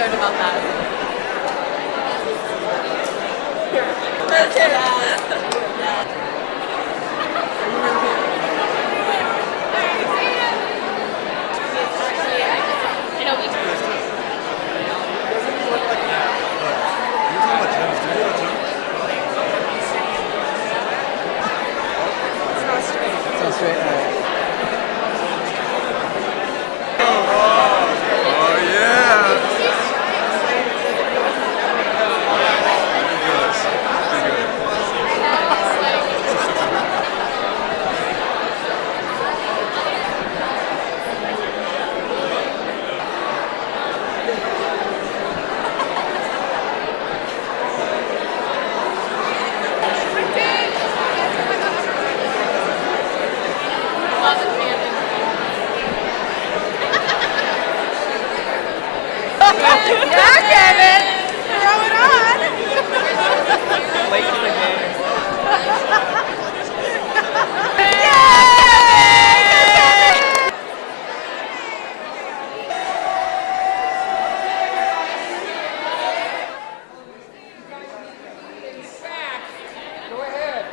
concerned about that. Yeah, Kevin! Throw it on! Late to the game. Go ahead.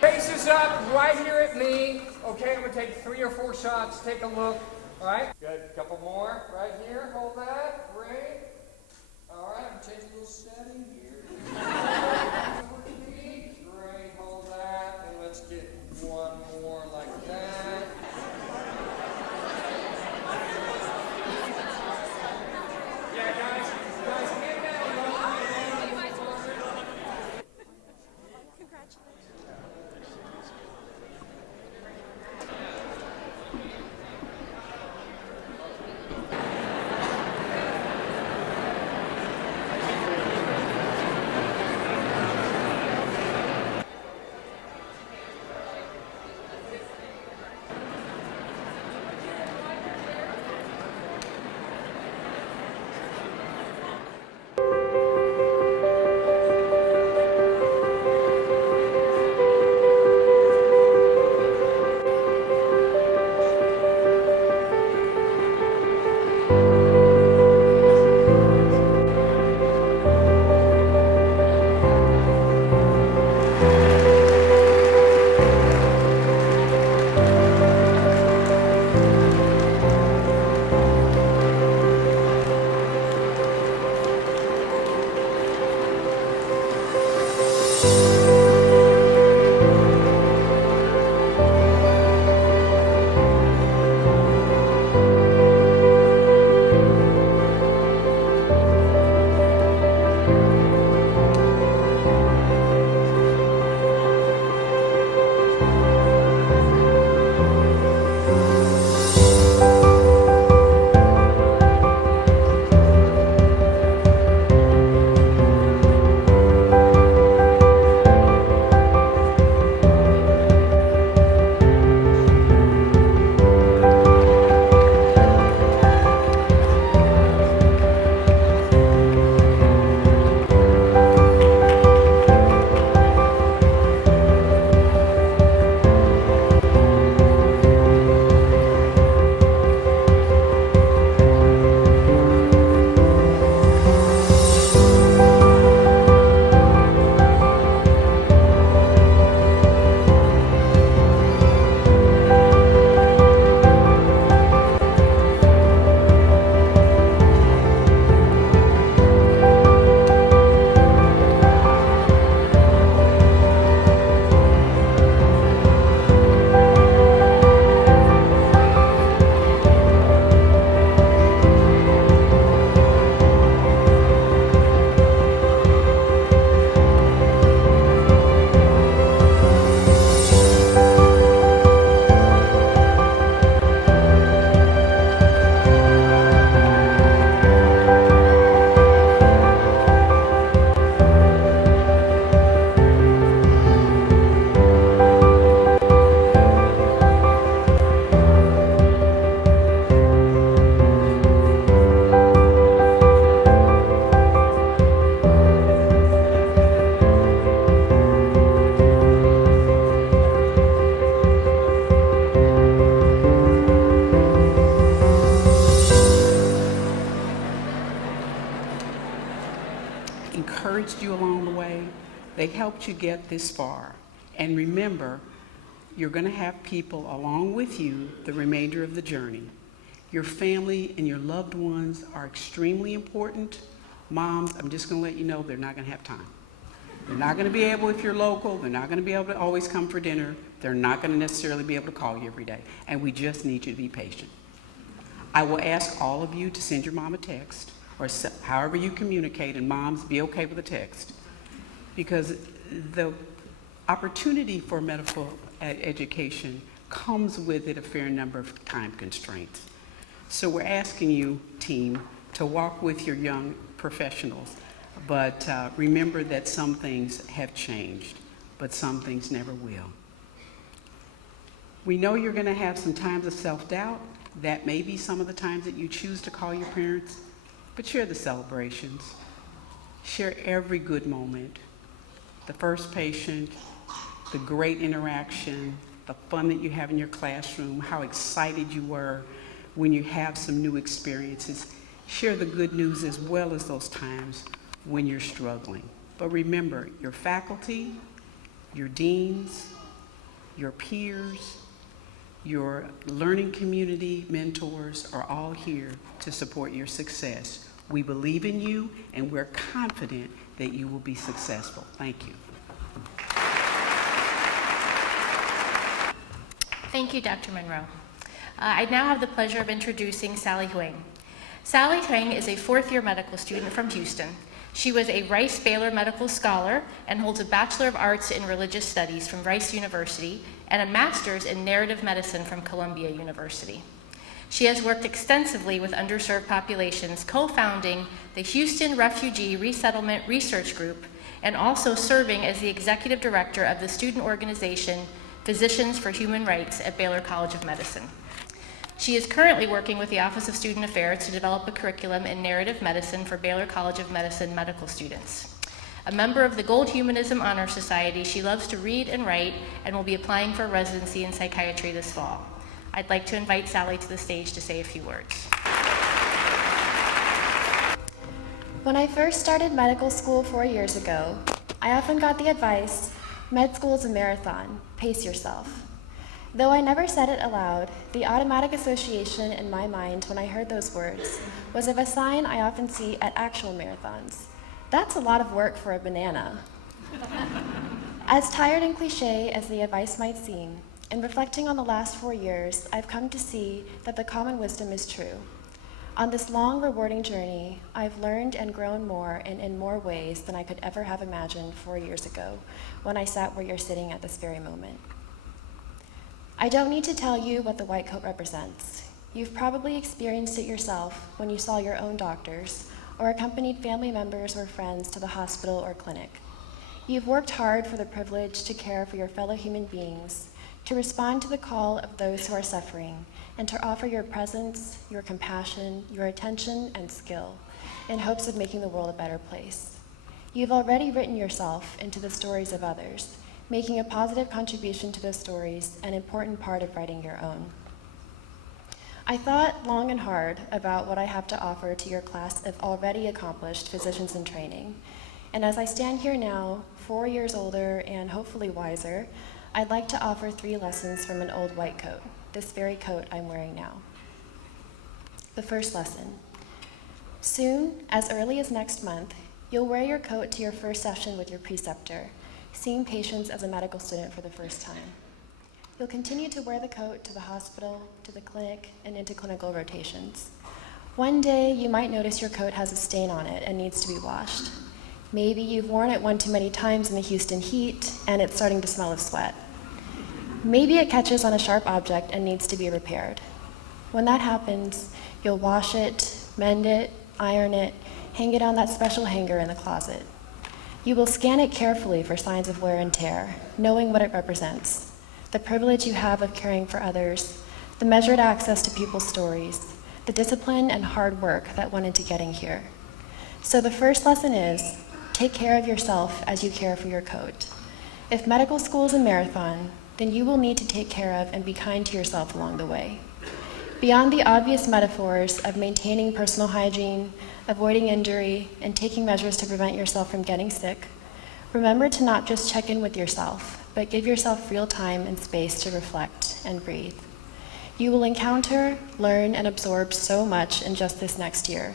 Faces up right here at me. Okay, I'm gonna take 3 or 4 shots. Take a look. All right. Good. Couple more right here. Hold that. Great. All right. I'm changing a little setting here. Great. Hold that. And let's get one more like that. Yeah, guys. Guys, hand that along. encouraged you along the way. They helped you get this far. And remember, you're going to have people along with you the remainder of the journey. Your family and your loved ones are extremely important. Moms, I'm just going to let you know they're not going to have time. They're not going to be able, if you're local, they're not going to be able to always come for dinner. They're not going to necessarily be able to call you every day. And we just need you to be patient. I will ask all of you to send your mom a text, or however you communicate, and moms, be okay with a text. Because the opportunity for medical education comes with it a fair number of time constraints. So we're asking you, team, to walk with your young professionals, but remember that some things have changed, but some things never will. We know you're going to have some times of self-doubt. That may be some of the times that you choose to call your parents, but share the celebrations. Share every good moment. The first patient, the great interaction, the fun that you have in your classroom, how excited you were when you have some new experiences. Share the good news as well as those times when you're struggling. But remember, your faculty, your deans, your peers, your learning community mentors are all here to support your success. We believe in you, and we're confident that you will be successful. Thank you. Thank you, Dr. Monroe. I now have the pleasure of introducing Sally Huang. Sally Huang is a fourth-year medical student from Houston. She was a Rice Baylor Medical Scholar and holds a Bachelor of Arts in Religious Studies from Rice University and a Master's in Narrative Medicine from Columbia University. She has worked extensively with underserved populations, co-founding the Houston Refugee Resettlement Research Group and also serving as the Executive Director of the student organization Physicians for Human Rights at Baylor College of Medicine. She is currently working with the Office of Student Affairs to develop a curriculum in narrative medicine for Baylor College of Medicine medical students. A member of the Gold Humanism Honor Society, she loves to read and write and will be applying for residency in psychiatry this fall. I'd like to invite Sally to the stage to say a few words. When I first started medical school 4 years ago, I often got the advice, med school is a marathon, pace yourself. Though I never said it aloud, the automatic association in my mind when I heard those words was of a sign I often see at actual marathons. That's a lot of work for a banana. As tired and cliche as the advice might seem, in reflecting on the last 4 years, I've come to see that the common wisdom is true. On this long, rewarding journey, I've learned and grown more and in more ways than I could ever have imagined 4 years ago when I sat where you're sitting at this very moment. I don't need to tell you what the white coat represents. You've probably experienced it yourself when you saw your own doctors or accompanied family members or friends to the hospital or clinic. You've worked hard for the privilege to care for your fellow human beings, to respond to the call of those who are suffering, and to offer your presence, your compassion, your attention, and skill in hopes of making the world a better place. You've already written yourself into the stories of others, making a positive contribution to those stories, an important part of writing your own. I thought long and hard about what I have to offer to your class of already accomplished physicians in training. And as I stand here now, 4 years older and hopefully wiser, I'd like to offer 3 lessons from an old white coat, this very coat I'm wearing now. The first lesson. Soon, as early as next month, you'll wear your coat to your first session with your preceptor, seeing patients as a medical student for the first time. You'll continue to wear the coat to the hospital, to the clinic, and into clinical rotations. One day, you might notice your coat has a stain on it and needs to be washed. Maybe you've worn it one too many times in the Houston heat, and it's starting to smell of sweat. Maybe it catches on a sharp object and needs to be repaired. When that happens, you'll wash it, mend it, iron it, hang it on that special hanger in the closet. You will scan it carefully for signs of wear and tear, knowing what it represents, the privilege you have of caring for others, the measured access to people's stories, the discipline and hard work that went into getting here. So the first lesson is, take care of yourself as you care for your coat. If medical school is a marathon, then you will need to take care of and be kind to yourself along the way. Beyond the obvious metaphors of maintaining personal hygiene, avoiding injury, and taking measures to prevent yourself from getting sick, remember to not just check in with yourself, but give yourself real time and space to reflect and breathe. You will encounter, learn, and absorb so much in just this next year.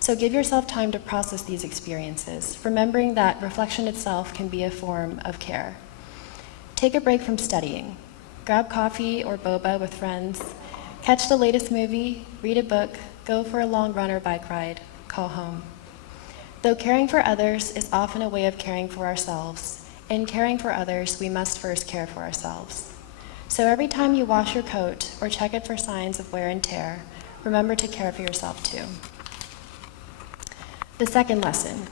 So give yourself time to process these experiences, remembering that reflection itself can be a form of care. Take a break from studying. Grab coffee or boba with friends. Catch the latest movie, read a book, go for a long run or bike ride, call home. Though caring for others is often a way of caring for ourselves, in caring for others, we must first care for ourselves. So every time you wash your coat or check it for signs of wear and tear, remember to care for yourself too. The second lesson.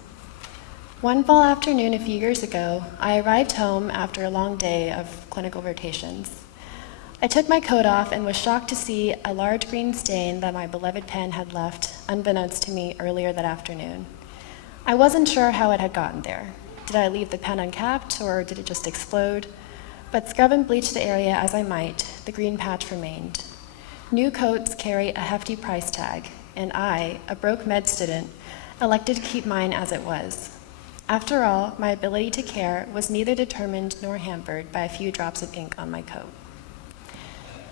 One fall afternoon a few years ago, I arrived home after a long day of clinical rotations. I took my coat off and was shocked to see a large green stain that my beloved pen had left, unbeknownst to me, earlier that afternoon. I wasn't sure how it had gotten there. Did I leave the pen uncapped, or did it just explode? But scrub and bleach the area as I might, the green patch remained. New coats carry a hefty price tag, and I, a broke med student, elected to keep mine as it was. After all, my ability to care was neither determined nor hampered by a few drops of ink on my coat.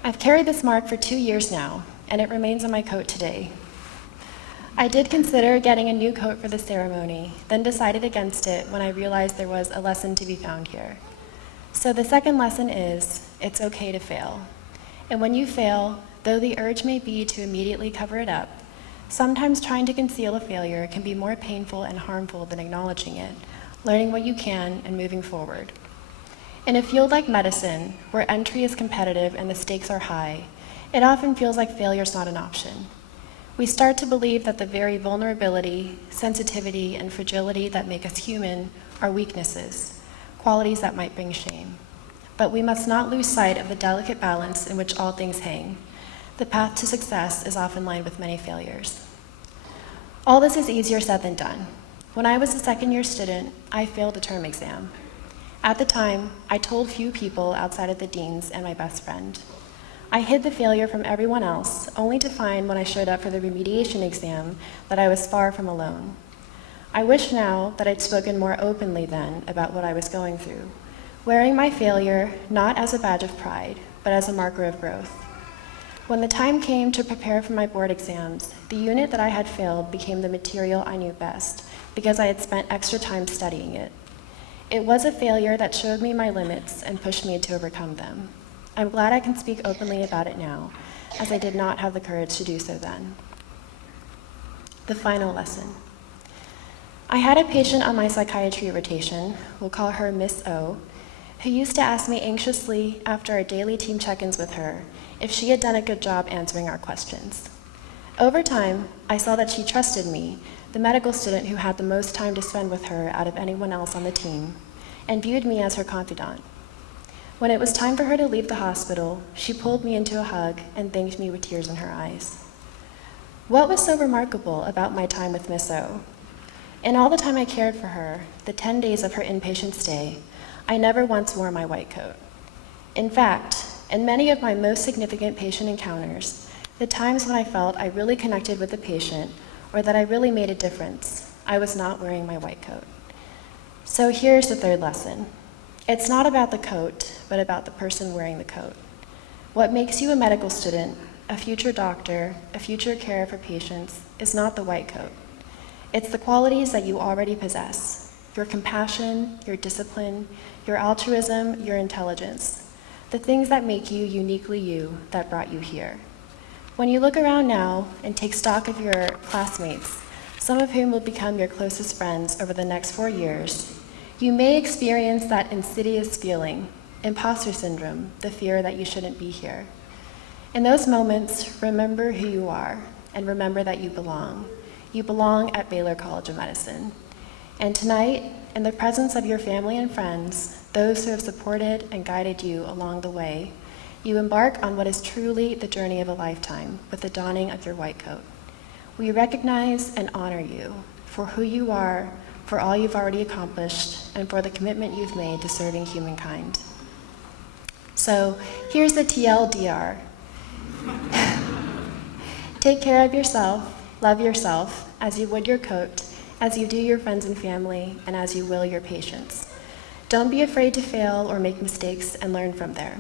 I've carried this mark for 2 years now, and it remains on my coat today. I did consider getting a new coat for the ceremony, then decided against it when I realized there was a lesson to be found here. So the second lesson is, it's okay to fail. And when you fail, though the urge may be to immediately cover it up, sometimes trying to conceal a failure can be more painful and harmful than acknowledging it, learning what you can, and moving forward. In a field like medicine, where entry is competitive and the stakes are high, it often feels like failure is not an option. We start to believe that the very vulnerability, sensitivity, and fragility that make us human are weaknesses, qualities that might bring shame. But we must not lose sight of the delicate balance in which all things hang. The path to success is often lined with many failures. All this is easier said than done. When I was a second-year student, I failed a term exam. At the time, I told few people outside of the deans and my best friend. I hid the failure from everyone else, only to find when I showed up for the remediation exam that I was far from alone. I wish now that I'd spoken more openly then about what I was going through, wearing my failure not as a badge of pride, but as a marker of growth. When the time came to prepare for my board exams, the unit that I had failed became the material I knew best, because I had spent extra time studying it. It was a failure that showed me my limits and pushed me to overcome them. I'm glad I can speak openly about it now, as I did not have the courage to do so then. The final lesson. I had a patient on my psychiatry rotation, we'll call her Miss O, who used to ask me anxiously after our daily team check-ins with her if she had done a good job answering our questions. Over time, I saw that she trusted me, the medical student who had the most time to spend with her out of anyone else on the team, and viewed me as her confidant. When it was time for her to leave the hospital, she pulled me into a hug and thanked me with tears in her eyes. What was so remarkable about my time with Miss O? In all the time I cared for her, the 10 days of her inpatient stay, I never once wore my white coat. In fact, in many of my most significant patient encounters, the times when I felt I really connected with the patient or that I really made a difference, I was not wearing my white coat. So here's the third lesson. It's not about the coat, but about the person wearing the coat. What makes you a medical student, a future doctor, a future carer for patients, is not the white coat. It's the qualities that you already possess: your compassion, your discipline, your altruism, your intelligence, the things that make you uniquely you that brought you here. When you look around now and take stock of your classmates, some of whom will become your closest friends over the next 4 years, you may experience that insidious feeling, imposter syndrome, the fear that you shouldn't be here. In those moments, remember who you are and remember that you belong. You belong at Baylor College of Medicine. And tonight, in the presence of your family and friends, those who have supported and guided you along the way, you embark on what is truly the journey of a lifetime with the donning of your white coat. We recognize and honor you for who you are, for all you've already accomplished, and for the commitment you've made to serving humankind. So here's the TLDR. Take care of yourself, love yourself, as you would your coat, as you do your friends and family, and as you will your patients. Don't be afraid to fail or make mistakes and learn from there.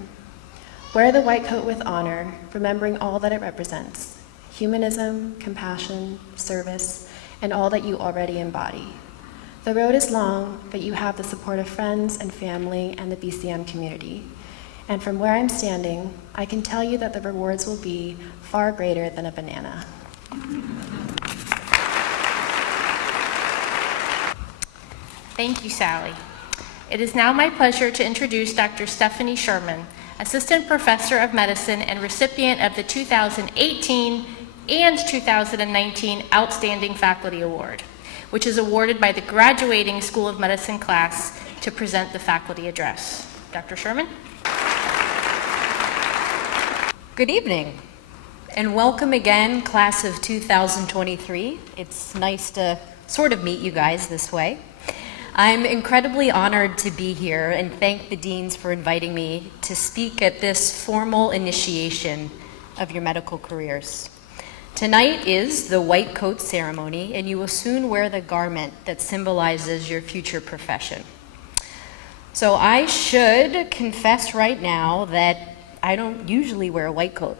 Wear the white coat with honor, remembering all that it represents: humanism, compassion, service, and all that you already embody. The road is long, but you have the support of friends and family and the BCM community. And from where I'm standing, I can tell you that the rewards will be far greater than a banana. Thank you, Sally. It is now my pleasure to introduce Dr. Stephanie Sherman, Assistant Professor of Medicine and recipient of the 2018 and 2019 Outstanding Faculty Award, which is awarded by the graduating School of Medicine class to present the faculty address. Dr. Sherman? Good evening, and welcome again, class of 2023. It's nice to sort of meet you guys this way. I'm incredibly honored to be here and thank the deans for inviting me to speak at this formal initiation of your medical careers. Tonight is the white coat ceremony, and you will soon wear the garment that symbolizes your future profession. So I should confess right now that I don't usually wear a white coat.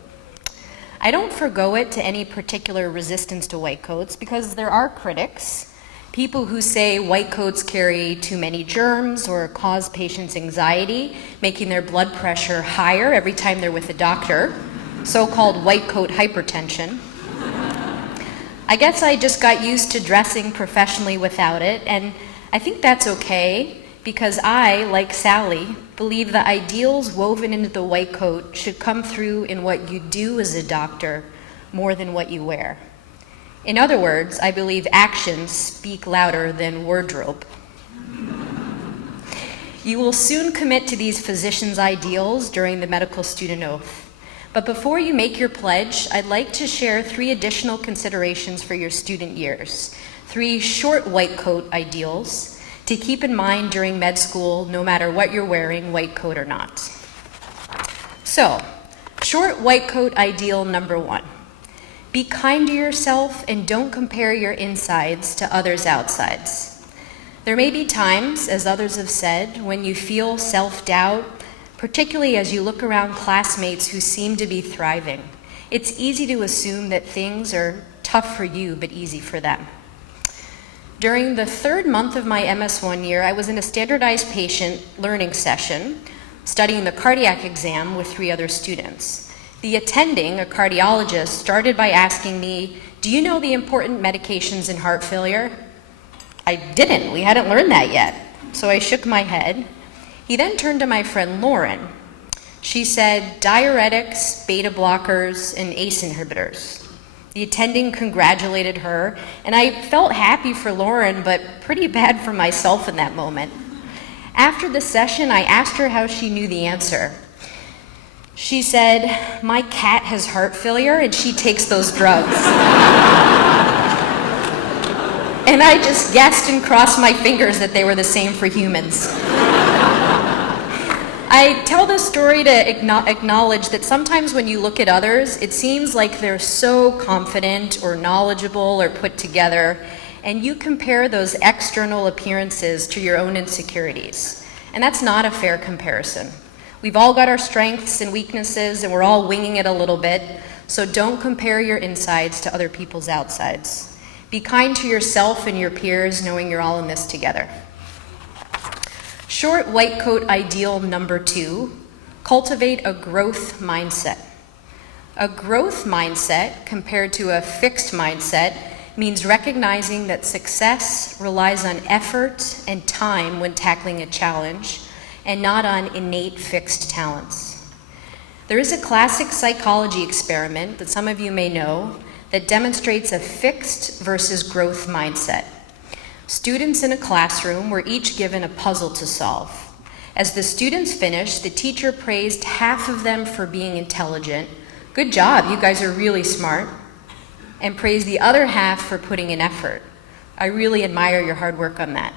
I don't forgo it to any particular resistance to white coats because there are critics, people who say white coats carry too many germs or cause patients anxiety, making their blood pressure higher every time they're with a doctor, so-called white coat hypertension. I guess I just got used to dressing professionally without it, and I think that's okay because I, like Sally, believe the ideals woven into the white coat should come through in what you do as a doctor more than what you wear. In other words, I believe actions speak louder than wardrobe. You will soon commit to these physicians' ideals during the medical student oath. But before you make your pledge, I'd like to share 3 additional considerations for your student years, 3 short white coat ideals to keep in mind during med school, no matter what you're wearing, white coat or not. So, short white coat ideal number 1. Be kind to yourself and don't compare your insides to others' outsides. There may be times, as others have said, when you feel self-doubt, particularly as you look around classmates who seem to be thriving. It's easy to assume that things are tough for you but easy for them. During the 3rd month of my MS1 year, I was in a standardized patient learning session, studying the cardiac exam with 3 other students. The attending, a cardiologist, started by asking me, "Do you know the important medications in heart failure?" I didn't. We hadn't learned that yet. So I shook my head. He then turned to my friend Lauren. She said, "Diuretics, beta blockers, and ACE inhibitors." The attending congratulated her, and I felt happy for Lauren, but pretty bad for myself in that moment. After the session, I asked her how she knew the answer. She said, "My cat has heart failure and she takes those drugs." And I just guessed and crossed my fingers that they were the same for humans. I tell this story to acknowledge that sometimes when you look at others, it seems like they're so confident or knowledgeable or put together, and you compare those external appearances to your own insecurities. And that's not a fair comparison. We've all got our strengths and weaknesses, and we're all winging it a little bit, so don't compare your insides to other people's outsides. Be kind to yourself and your peers, knowing you're all in this together. Short white coat ideal number 2, cultivate a growth mindset. A growth mindset, compared to a fixed mindset, means recognizing that success relies on effort and time when tackling a challenge, and not on innate fixed talents. There is a classic psychology experiment that some of you may know that demonstrates a fixed versus growth mindset. Students in a classroom were each given a puzzle to solve. As the students finished, the teacher praised half of them for being intelligent. "Good job, you guys are really smart." And praised the other half for putting in effort. "I really admire your hard work on that."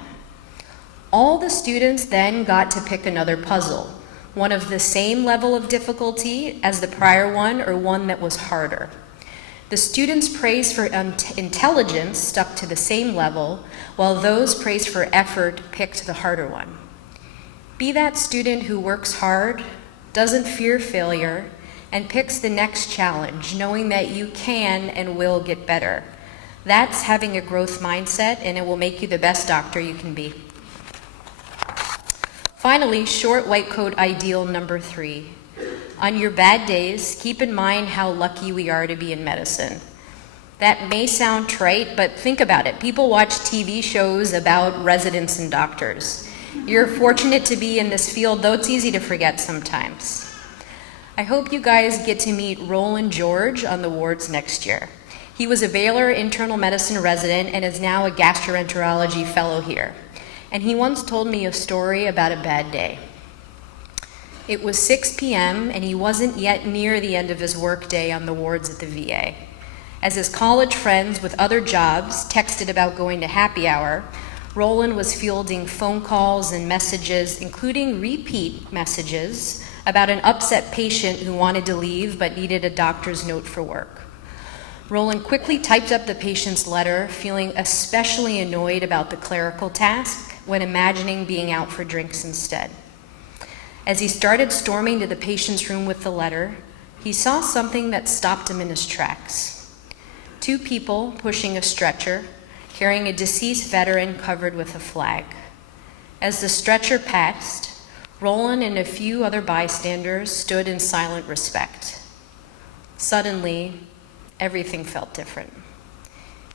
All the students then got to pick another puzzle, one of the same level of difficulty as the prior one or one that was harder. The students praised for intelligence stuck to the same level, while those praised for effort picked the harder one. Be that student who works hard, doesn't fear failure, and picks the next challenge, knowing that you can and will get better. That's having a growth mindset, and it will make you the best doctor you can be. Finally, short white coat ideal number 3. On your bad days, keep in mind how lucky we are to be in medicine. That may sound trite, but think about it. People watch TV shows about residents and doctors. You're fortunate to be in this field, though it's easy to forget sometimes. I hope you guys get to meet Roland George on the wards next year. He was a Baylor internal medicine resident and is now a gastroenterology fellow here. And he once told me a story about a bad day. It was 6 p.m. and he wasn't yet near the end of his workday on the wards at the VA. As his college friends with other jobs texted about going to happy hour, Roland was fielding phone calls and messages, including repeat messages, about an upset patient who wanted to leave but needed a doctor's note for work. Roland quickly typed up the patient's letter, feeling especially annoyed about the clerical task when imagining being out for drinks instead. As he started storming to the patient's room with the letter, he saw something that stopped him in his tracks. 2 people pushing a stretcher, carrying a deceased veteran covered with a flag. As the stretcher passed, Roland and a few other bystanders stood in silent respect. Suddenly, everything felt different.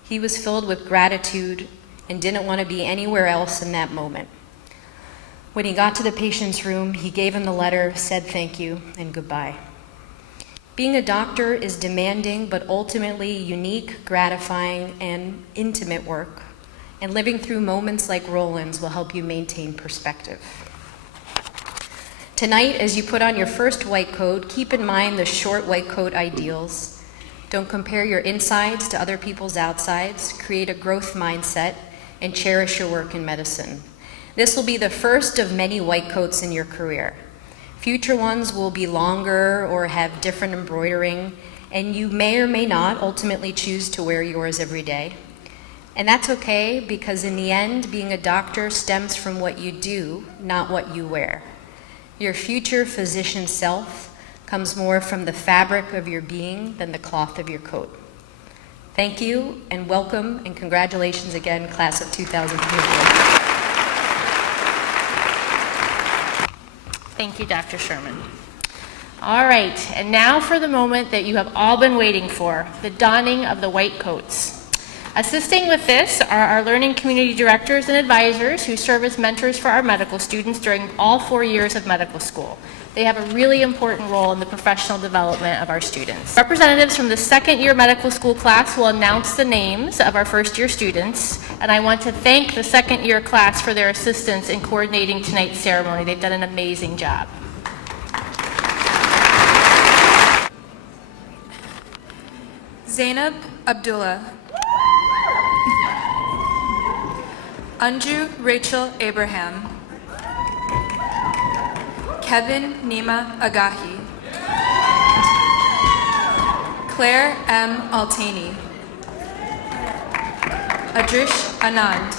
He was filled with gratitude and didn't want to be anywhere else in that moment. When he got to the patient's room, he gave him the letter, said thank you, and goodbye. Being a doctor is demanding but ultimately unique, gratifying, and intimate work, and living through moments like Roland's will help you maintain perspective. Tonight, as you put on your first white coat, keep in mind the short white coat ideals. Don't compare your insides to other people's outsides, create a growth mindset, and cherish your work in medicine. This will be the first of many white coats in your career. Future ones will be longer or have different embroidering, and you may or may not ultimately choose to wear yours every day. And that's okay, because in the end, being a doctor stems from what you do, not what you wear. Your future physician self comes more from the fabric of your being than the cloth of your coat. Thank you, and welcome, and congratulations again, class of 2024. Thank you, Dr. Sherman. All right, and now for the moment that you have all been waiting for, the donning of the white coats. Assisting with this are our learning community directors and advisors who serve as mentors for our medical students during all 4 years of medical school. They have a really important role in the professional development of our students. Representatives from the second-year medical school class will announce the names of our first-year students, and I want to thank the second-year class for their assistance in coordinating tonight's ceremony. They've done an amazing job. Zainab Abdullah. Anju Rachel Abraham. Kevin Nima Agahi. Claire M. Altani. Adrish Anand.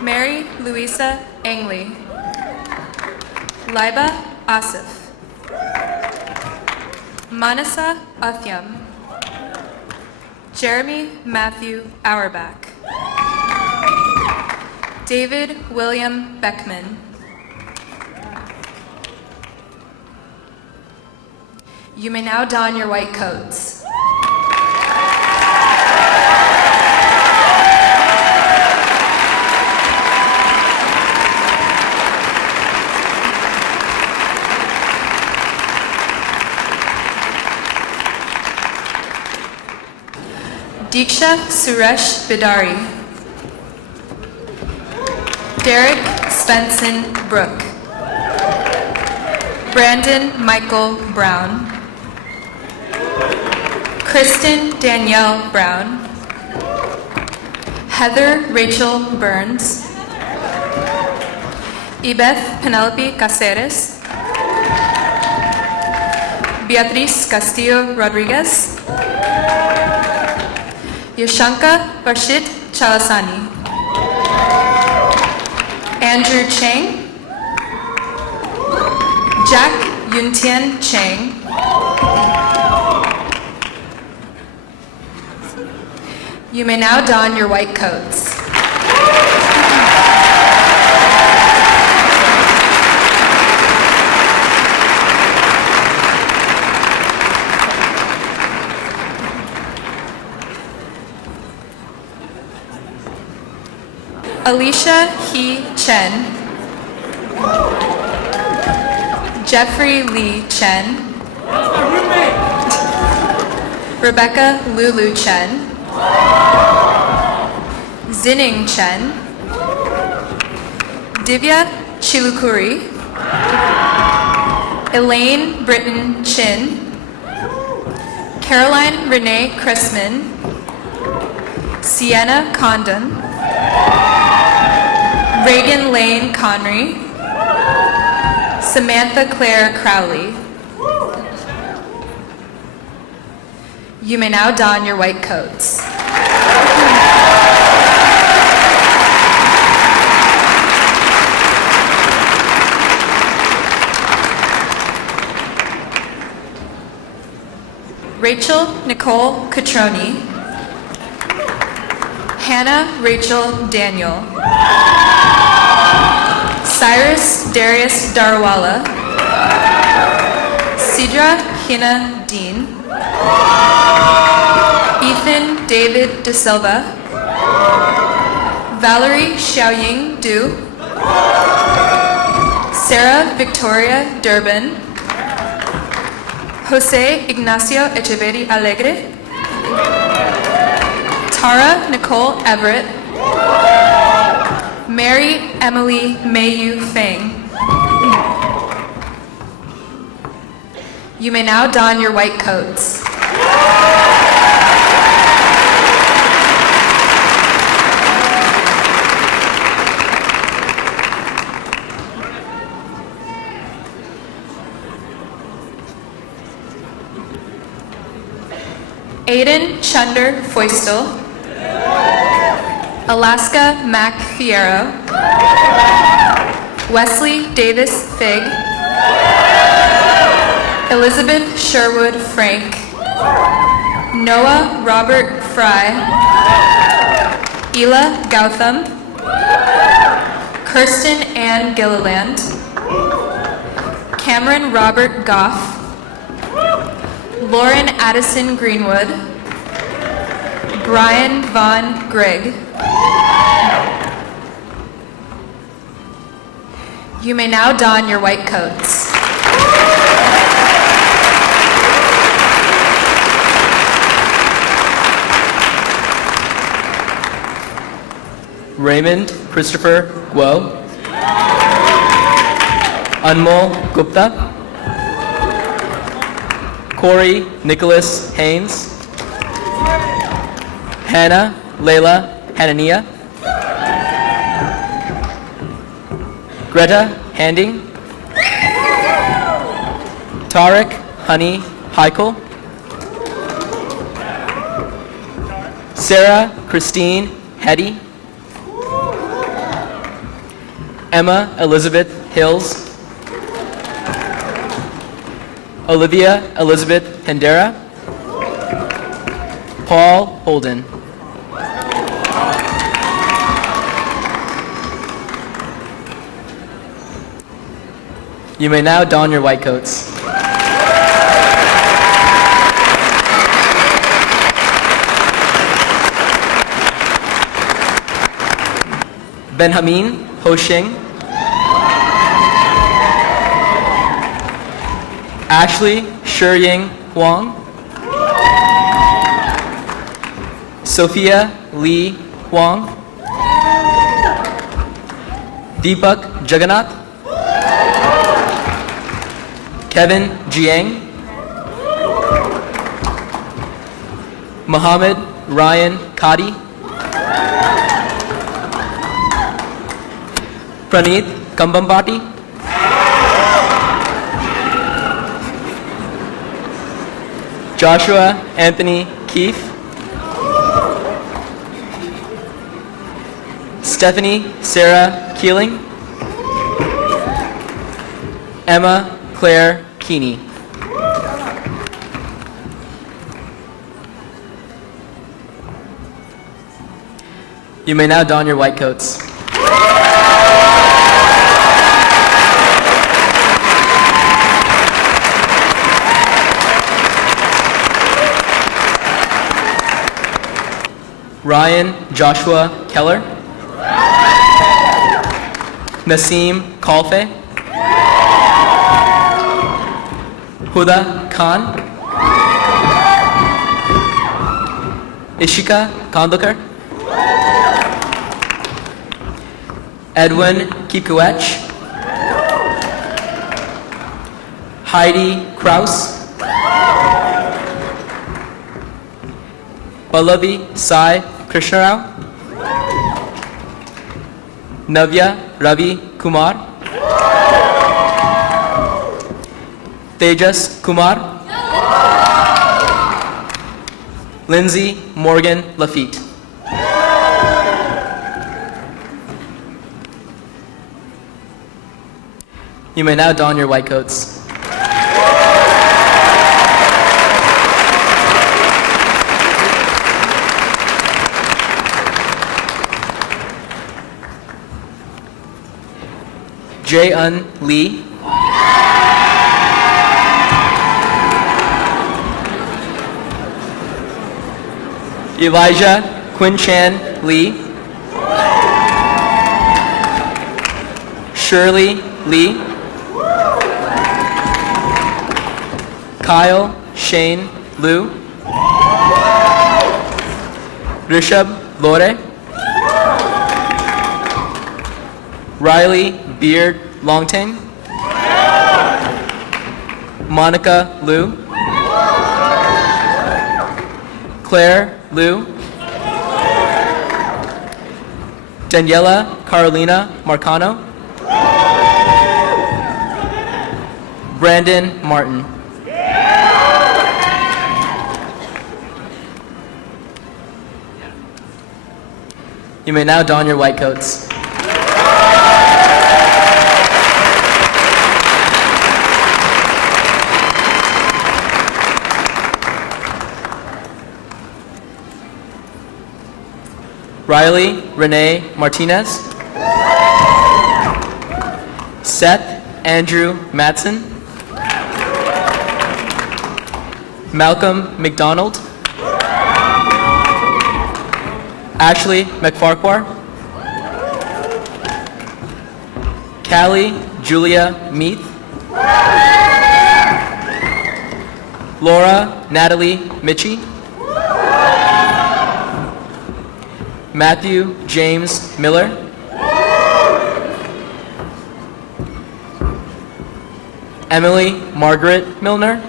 Mary Louisa Angley. Laiba Asif. Manasa Athyam. Jeremy Matthew Auerbach. David William Beckman. You may now don your white coats. Diksha Suresh Bidari. Derek Spenson Brook. Brandon Michael Brown. Kristen Danielle Brown. Heather Rachel Burns. Ibeth Penelope Caceres. Beatriz Castillo Rodriguez. Yashanka Varshit Chalasani. Andrew Chang. Jack Yuntian Chang. You may now don your white coats. Alicia He Chen. Jeffrey Lee Chen. Rebecca Lulu Chen. Zining Chen. Divya Chilukuri. Elaine Britton Chin. Caroline Renee Cressman. Sienna Condon. Reagan Lane Connery. Samantha Claire Crowley. You may now don your white coats. Rachel Nicole Catroni. Hannah Rachel Daniel. Cyrus Darius Darwala. Sidra Hina Dean. Ethan David De Silva. Valerie Xiaoying Du. Sarah Victoria Durbin. Jose Ignacio Echeverri Alegre. Tara Nicole Everett. Mary Emily Mayu Feng. You may now don your white coats. Aiden Chunder Foistel. Alaska Mac Fierro. Wesley Davis Fig. Elizabeth Sherwood Frank. Noah Robert Fry. Ela Gautham. Kirsten Ann Gilliland. Cameron Robert Goff. Lauren Addison Greenwood. Brian Von Grigg. You may now don your white coats. Raymond Christopher Guo. Anmol Gupta. Corey Nicholas Haynes. Hannah Layla Hanania. Greta Handing. Tarek Honey Heichel. Sarah Christine Hetty. Emma Elizabeth Hills. Olivia Elizabeth Hendera. Paul Holden. You may now don your white coats. Benjamin Hoshing. Ashley Shiying Huang. Sophia Lee Huang. Deepak Jagannath. Kevin Jiang. Muhammad Ryan Kadi. Praneeth Kambambati. Joshua Anthony Keefe. Stephanie Sarah Keeling. Emma Claire Keeney. You may now don your white coats. Ryan Joshua Keller. Naseem Kalfe. Huda Khan. Ishika Kandokar. Edwin Kikuech. Heidi Kraus. Pallavi Sai Krishnarao. Navya Ravi Kumar. Tejas Kumar. Lindsay Morgan Lafitte. You may now don your white coats. Jae-un Lee. Elijah Quin-Chan Lee. Shirley Lee. Kyle Shane Liu. Rishabh Lore. Riley Beard Longtang. Monica Liu. Claire Liu. Daniela Carolina Marcano. Brandon Martin. You may now don your white coats. Riley Renee Martinez. Seth Andrew Matson. Malcolm McDonald. Ashley McFarquhar. Callie Julia Meath. Laura Natalie Mitchie. Matthew James Miller. Emily Margaret Milner.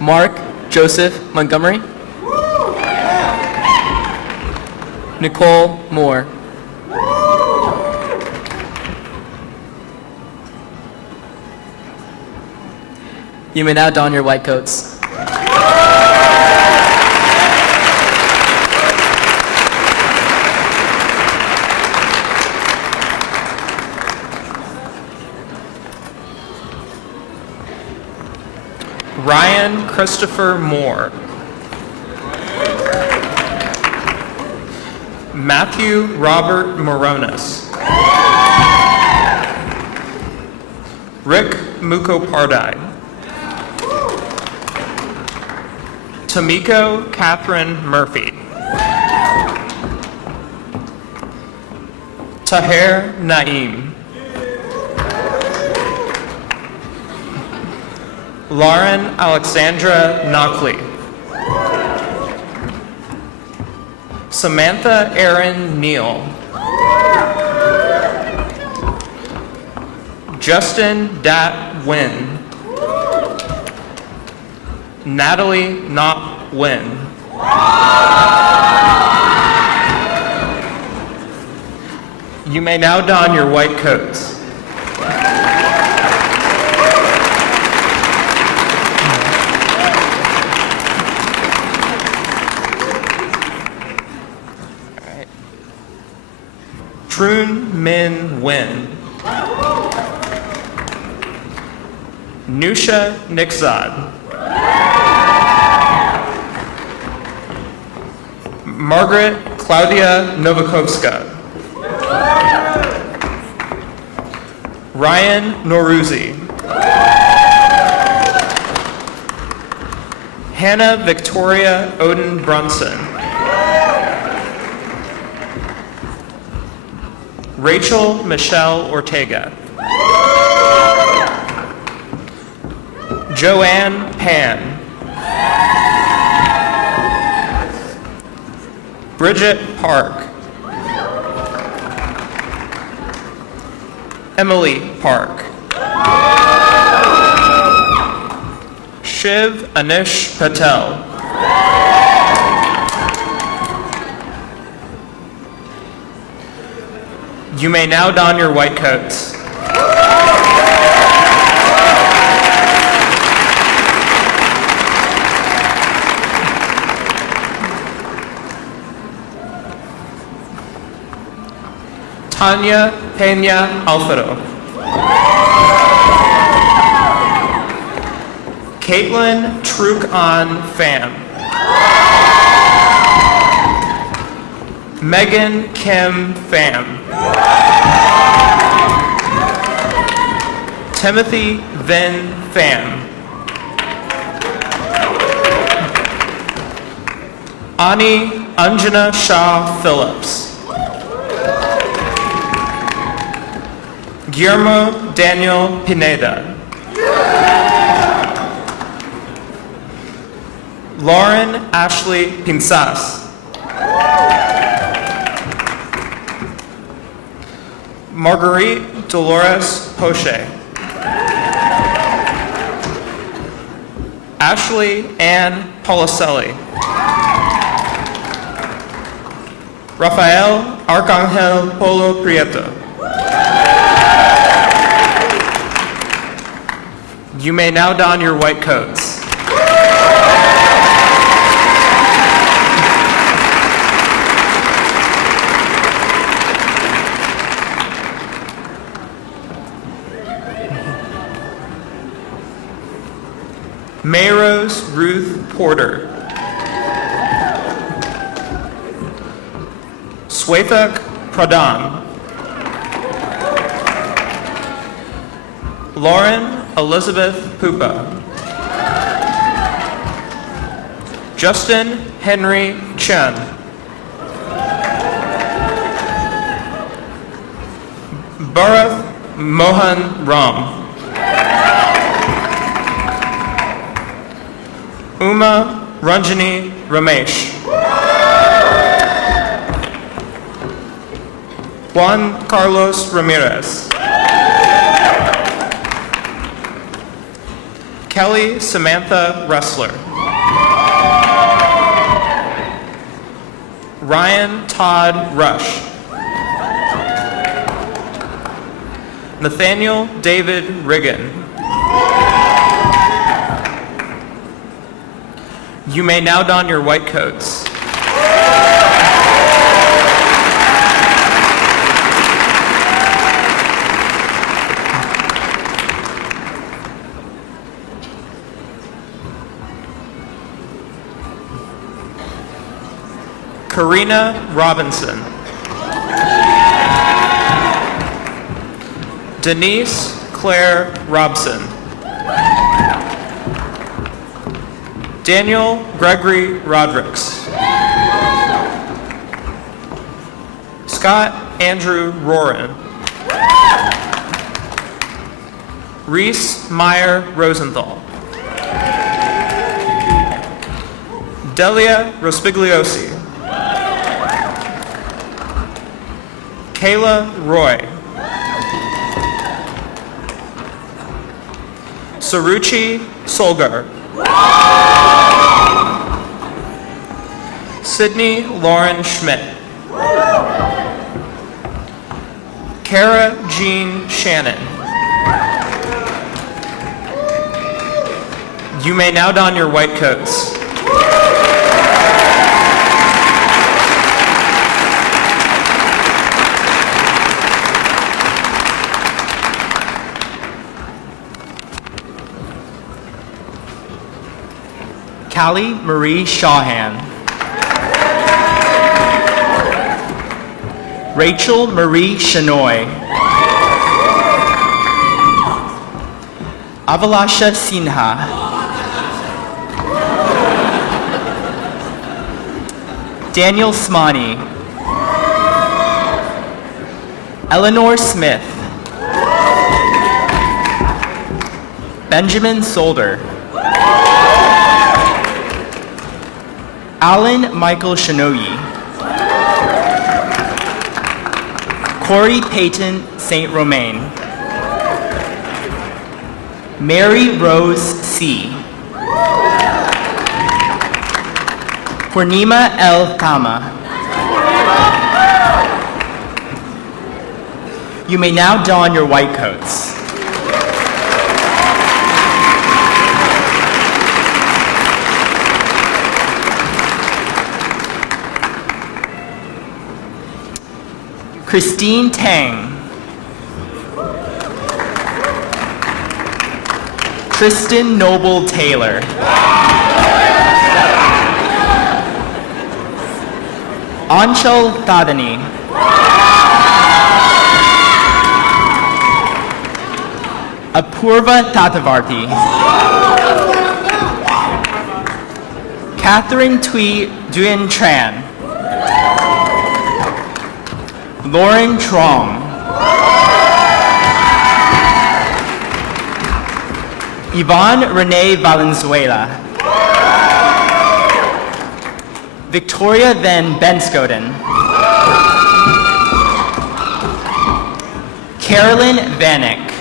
Mark Joseph Montgomery. Nicole Moore. You may now don your white coats. Ryan Christopher Moore. Matthew Robert Moronis. Rick Mukhopadhyay. Tamiko Catherine Murphy. Taher Naeem. Lauren Alexandra Knockley. Samantha Erin Neal. Justin Dat Wynn. Natalie Not Wynn. You may now don your white coats. Trun Min Win. Nusha Nikzad. Margaret Claudia Novakovska. Ryan Noruzi. Hannah Victoria Odin Brunson. Rachel Michelle Ortega. Joanne Pan. Bridget Park. Emily Park. Shiv Anish Patel. You may now don your white coats. Tanya Peña Alfaro. Caitlin Truk-An Pham. Megan Kim Pham. Timothy Vin Pham. Ani Anjana Shah Phillips. Guillermo Daniel Pineda. Lauren Ashley Pinsas. Marguerite Dolores Poche. Ashley Ann Policelli. Rafael Arcangel Polo Prieto. You may now don your white coats. Mayrose Ruth Porter. Swethak Pradhan. Lauren Elizabeth Pupa. Justin Henry Chen. Bharath Mohan Ram. Uma Ranjani Ramesh. Juan Carlos Ramirez. Kelly Samantha Ressler. Ryan Todd Rush. Nathaniel David Riggin. You may now don your white coats. Karina Robinson. Denise Claire Robson. Daniel Gregory Rodricks. Scott Andrew Roran. Reese Meyer Rosenthal. Delia Rospigliosi. Kayla Roy. Saruchi Solgar. Sydney Lauren Schmidt. Kara Jean Shannon. You may now don your white coats. Callie Marie Shawhan. Rachel Marie Shenoy. Avalasha Sinha. Daniel Smani. Eleanor Smith. Benjamin Solder. Alan Michael Shinoyi. Corey Payton St. Romain. Mary Rose C. Purnima L. Thama. You may now don your white coats. Christine Tang. Tristan Noble Taylor. Anchal Thadani. Apurva Tatavarthi. Catherine Thuy Duyen Tran. Lauren Trong. Yvonne Renee Valenzuela. Victoria Van Benskoden. Carolyn Vanek.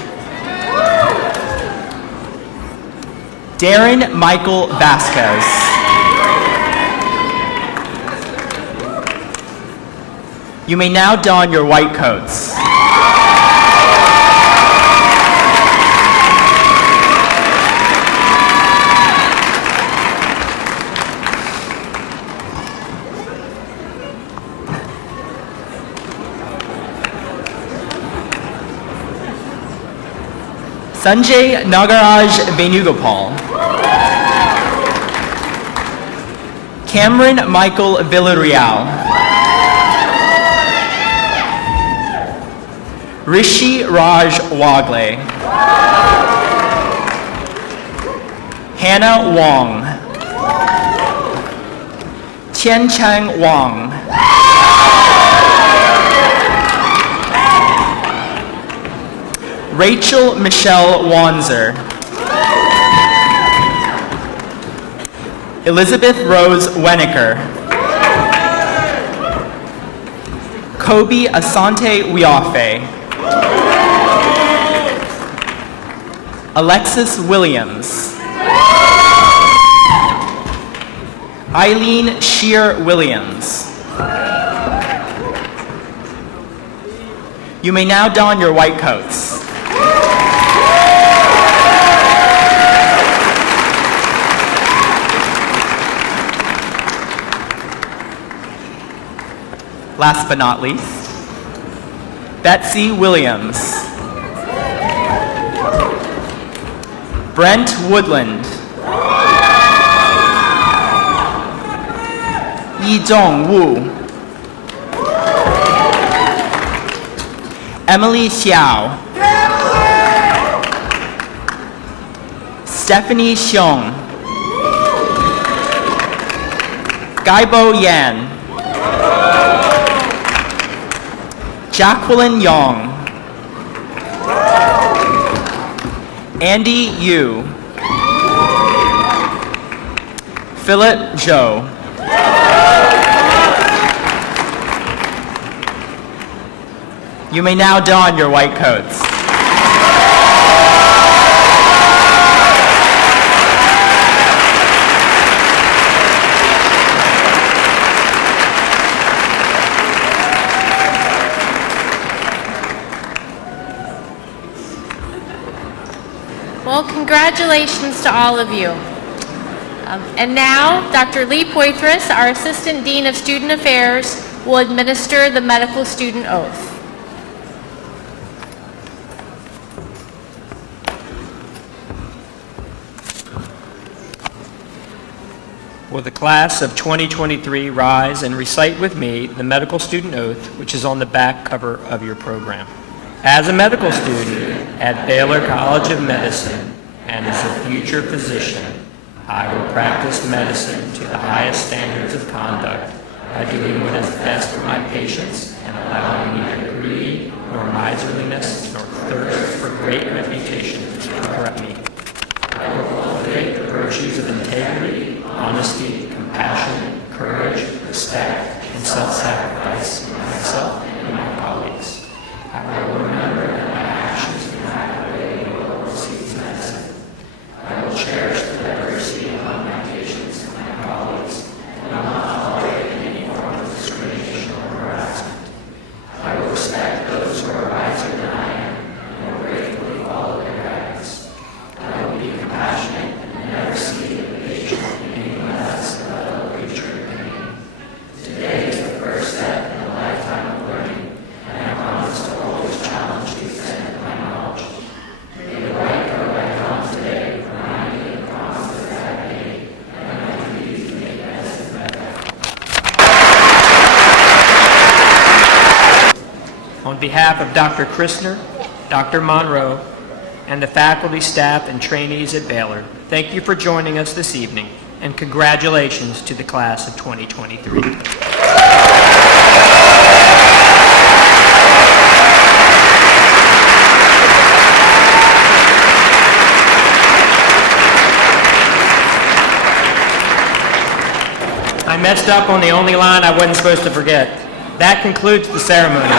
Darren Michael Vasquez. You may now don your white coats. Sanjay Nagaraj Venugopal. Cameron Michael Villarreal. Rishi Raj Wagle. Hannah Wong. Tian Chang Wang. Rachel Michelle Wanzer. Elizabeth Rose Weniker. Kobe Asante Wiafe. Alexis Williams. Eileen Shear Williams. You may now don your white coats. Last but not least, Betsy Williams. Brent Woodland. Yizhong Wu. Emily Xiao. Stephanie Xiong. Gaibo Yan. Jacqueline Yong. Andy Yu. Philip Zhou. You may now don your white coats. Well, congratulations to all of you. And now, Dr. Lee Poitras, our Assistant Dean of Student Affairs, will administer the medical student oath. Will the class of 2023 rise and recite with me the medical student oath, which is on the back cover of your program? As a medical student at Baylor College of Medicine and as a future physician, I will practice medicine to the highest standards of conduct by doing what is best for my patients and allowing neither greed nor miserliness nor thirst for great reputation to corrupt me. I will cultivate the virtues of integrity, honesty, compassion, courage, respect, and self-sacrifice in myself and my colleagues. I will remember that my actions will not outweigh the world receives medicine. I will cherish the diversity among my patients and my colleagues and will not tolerate any form of discrimination or harassment. I will respect those who are wiser than I am and will gratefully follow their guidance. I will be compassionate and never see the patient anyone else a fellow creature in pain. Today is the first step in a lifetime of learning, and I promise to always challenge the extent of my knowledge. May the white coat I found today remind me of the promises I have made and my duty to make medicine better. On behalf of Dr. Christner, Dr. Monroe, and the faculty, staff, and trainees at Baylor, thank you for joining us this evening, and congratulations to the class of 2023. I messed up on the only line I wasn't supposed to forget. That concludes the ceremony.